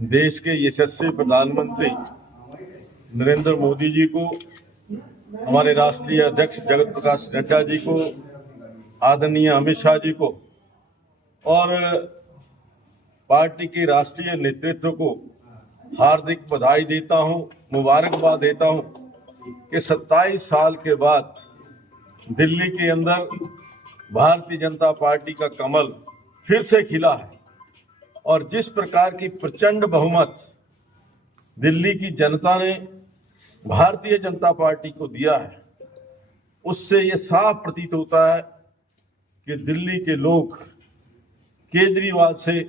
देश के यशस्वी प्रधानमंत्री नरेंद्र मोदी जी को, हमारे राष्ट्रीय अध्यक्ष जगत प्रकाश नड्डा जी को, आदरणीय अमित शाह जी को और पार्टी के राष्ट्रीय नेतृत्व को हार्दिक बधाई देता हूं, मुबारकबाद देता हूं कि 27 साल के बाद दिल्ली के अंदर भारतीय जनता पार्टी का कमल फिर से खिला है और जिस प्रकार की प्रचंड बहुमत दिल्ली की जनता ने भारतीय जनता पार्टी को दिया है, उससे ये साफ प्रतीत होता है कि दिल्ली के लोग केजरीवाल से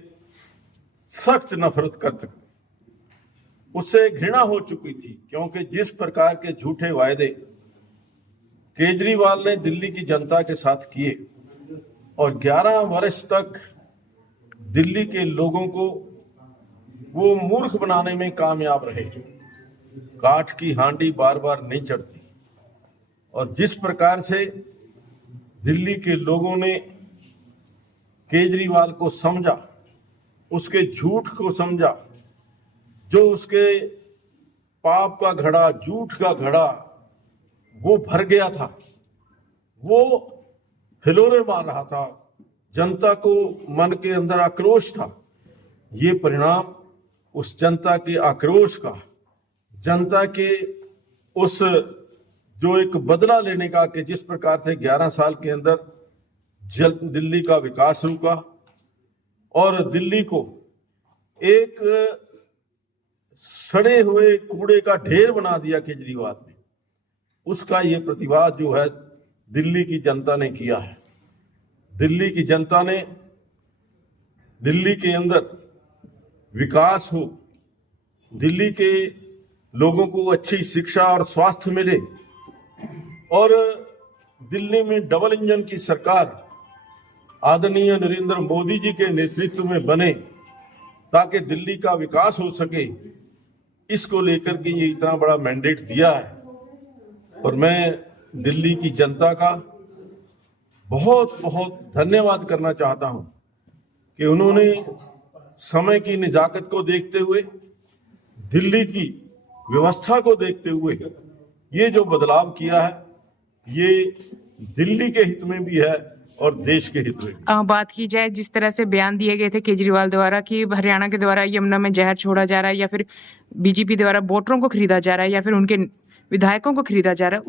सख्त नफरत करते, उससे घृणा हो चुकी थी, क्योंकि जिस प्रकार के झूठे वायदे केजरीवाल ने दिल्ली की जनता के साथ किए और 11 वर्ष तक दिल्ली के लोगों को वो मूर्ख बनाने में कामयाब रहे। काठ की हांडी बार बार नहीं चढ़ती और जिस प्रकार से दिल्ली के लोगों ने केजरीवाल को समझा, उसके झूठ को समझा, जो उसके पाप का घड़ा, झूठ का घड़ा वो भर गया था, वो हिलोरे मार रहा था, जनता को मन के अंदर आक्रोश था। ये परिणाम उस जनता के आक्रोश का, जनता के उस जो एक बदला लेने का कि जिस प्रकार से 11 साल के अंदर दिल्ली का विकास रुका और दिल्ली को एक सड़े हुए कूड़े का ढेर बना दिया केजरीवाल ने, उसका ये प्रतिवाद जो है दिल्ली की जनता ने किया है। दिल्ली की जनता ने दिल्ली के अंदर विकास हो, दिल्ली के लोगों को अच्छी शिक्षा और स्वास्थ्य मिले और दिल्ली में डबल इंजन की सरकार आदरणीय नरेंद्र मोदी जी के नेतृत्व में बने ताकि दिल्ली का विकास हो सके, इसको लेकर के ये इतना बड़ा मैंडेट दिया है और मैं दिल्ली की जनता का बहुत बहुत धन्यवाद करना चाहता हूं कि उन्होंने समय की निजाकत को देखते हुए, दिल्ली की व्यवस्था को देखते हुए ये जो बदलाव किया है, ये दिल्ली के हित में भी है और देश के हित में भी। बात की जाए जिस तरह से बयान दिए गए थे केजरीवाल द्वारा कि हरियाणा के द्वारा यमुना में जहर छोड़ा जा रहा है या फिर बीजेपी द्वारा वोटरों को खरीदा जा रहा है या फिर उनके विधायकों को खरीदा जा रहा है,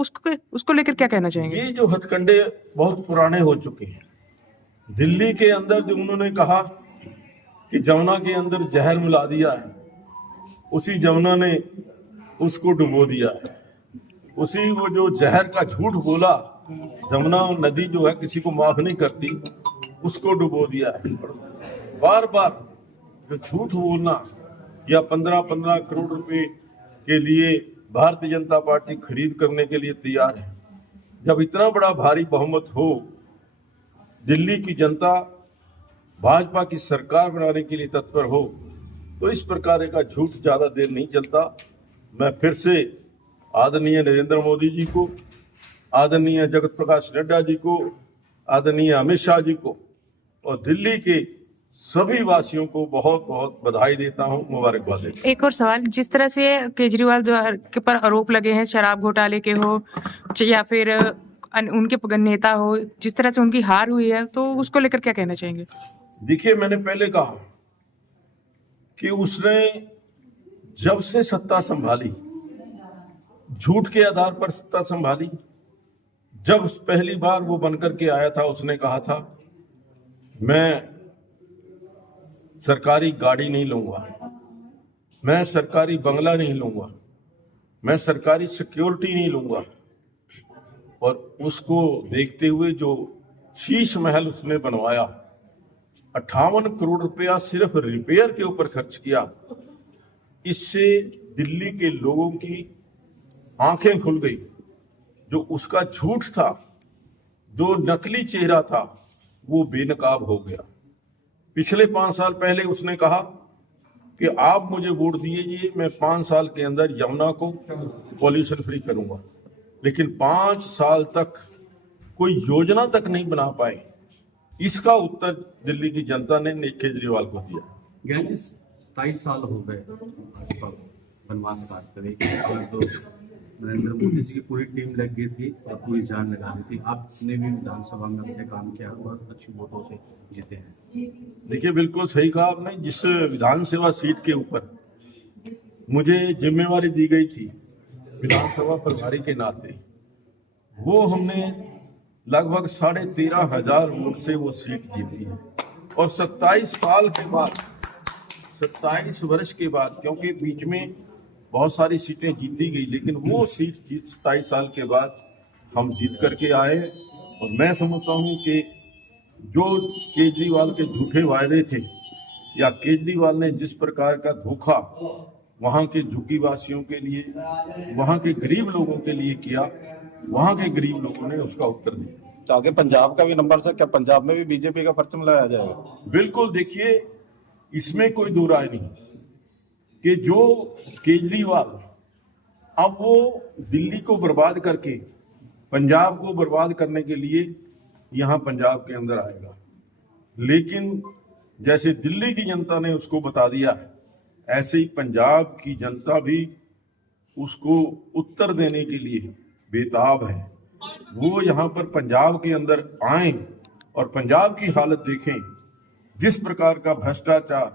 उसको लेकर क्या कहना चाहेंगे? ये जो हथकंडे बहुत पुराने हो चुके हैं। दिल्ली के अंदर जो उन्होंने कहा कि जमुना के अंदर जहर मिला दिया है, उसी जमुना ने उसको डुबो दिया है। उसी वो जो जहर का झूठ बोला, जमुना नदी जो है किसी को माफ नहीं करती, उसको डुबो दिया है। बार बार जो झूठ बोलना या 15-15 करोड़ रुपए के लिए भारतीय जनता पार्टी खरीद करने के लिए तैयार है। जब इतना बड़ा भारी बहुमत हो, दिल्ली की जनता भाजपा की सरकार बनाने के लिए तत्पर हो, तो इस प्रकार का झूठ ज्यादा देर नहीं चलता। मैं फिर से आदरणीय नरेंद्र मोदी जी को, आदरणीय जगत प्रकाश नड्डा जी को, आदरणीय अमित शाह जी को और दिल्ली के सभी वासियों को बहुत बहुत बधाई देता हूं, मुबारकबाद देता हूं। एक और सवाल, जिस तरह से केजरीवाल के पर आरोप लगे हैं शराब घोटाले के हो या फिर उनके नेता हो, जिस तरह से उनकी हार हुई है, तो उसको लेकर क्या कहना चाहेंगे? देखिए, मैंने पहले कहा कि उसने जब से सत्ता संभाली, झूठ के आधार पर सत्ता संभाली। जब पहली बार वो बनकर के आया था, उसने कहा था मैं सरकारी गाड़ी नहीं लूंगा, मैं सरकारी बंगला नहीं लूंगा, मैं सरकारी सिक्योरिटी नहीं लूंगा। और उसको देखते हुए जो शीश महल उसने बनवाया, 58 करोड़ रुपया सिर्फ रिपेयर के ऊपर खर्च किया, इससे दिल्ली के लोगों की आंखें खुल गई। जो उसका झूठ था, जो नकली चेहरा था, वो बेनकाब हो गया। पिछले 5 साल पहले उसने कहा कि आप मुझे वोट दीजिए, मैं 5 साल के अंदर यमुना को पॉल्यूशन फ्री करूंगा, लेकिन 5 साल तक कोई योजना तक नहीं बना पाए। इसका उत्तर दिल्ली की जनता ने केजरीवाल को दिया। 27 साल हो गए भाजपा को वनवास काट कर। एक बार तो नरेंद्र मोदी जी की पूरी टीम लग गई थी और पूरी जान लगा दी थी। आपने भी विधानसभा में अपने काम किया और अच्छी वोटों से जीते हैं। देखिए, बिल्कुल सही कहा आपने। जिस विधानसभा सीट के ऊपर मुझे जिम्मेवारी दी गई थी विधानसभा प्रभारी के नाते, वो हमने लगभग 13,500 वोट से वो सीट जीती है। और 27 साल के बाद, 27 वर्ष के बाद, क्योंकि बीच में बहुत सारी सीटें जीती गई, लेकिन वो सीट 27 साल के बाद हम जीत करके आए। और मैं समझता हूं कि जो केजरीवाल के झूठे वायदे थे या केजरीवाल ने जिस प्रकार का धोखा वहां के झुग्गी वासियों के लिए, वहां के गरीब लोगों के लिए किया, वहां के गरीब लोगों ने उसका उत्तर दिया। तो आगे पंजाब का भी नंबर से, क्या पंजाब में भी बीजेपी का परचम लगाया जाएगा? बिल्कुल। देखिए, इसमें कोई दो राय नहीं कि जो केजरीवाल अब वो दिल्ली को बर्बाद करके पंजाब को बर्बाद करने के लिए यहाँ पंजाब के अंदर आएगा, लेकिन जैसे दिल्ली की जनता ने उसको बता दिया, ऐसे ही पंजाब की जनता भी उसको उत्तर देने के लिए बेताब है। वो यहाँ पर पंजाब के अंदर आए और पंजाब की हालत देखें, जिस प्रकार का भ्रष्टाचार,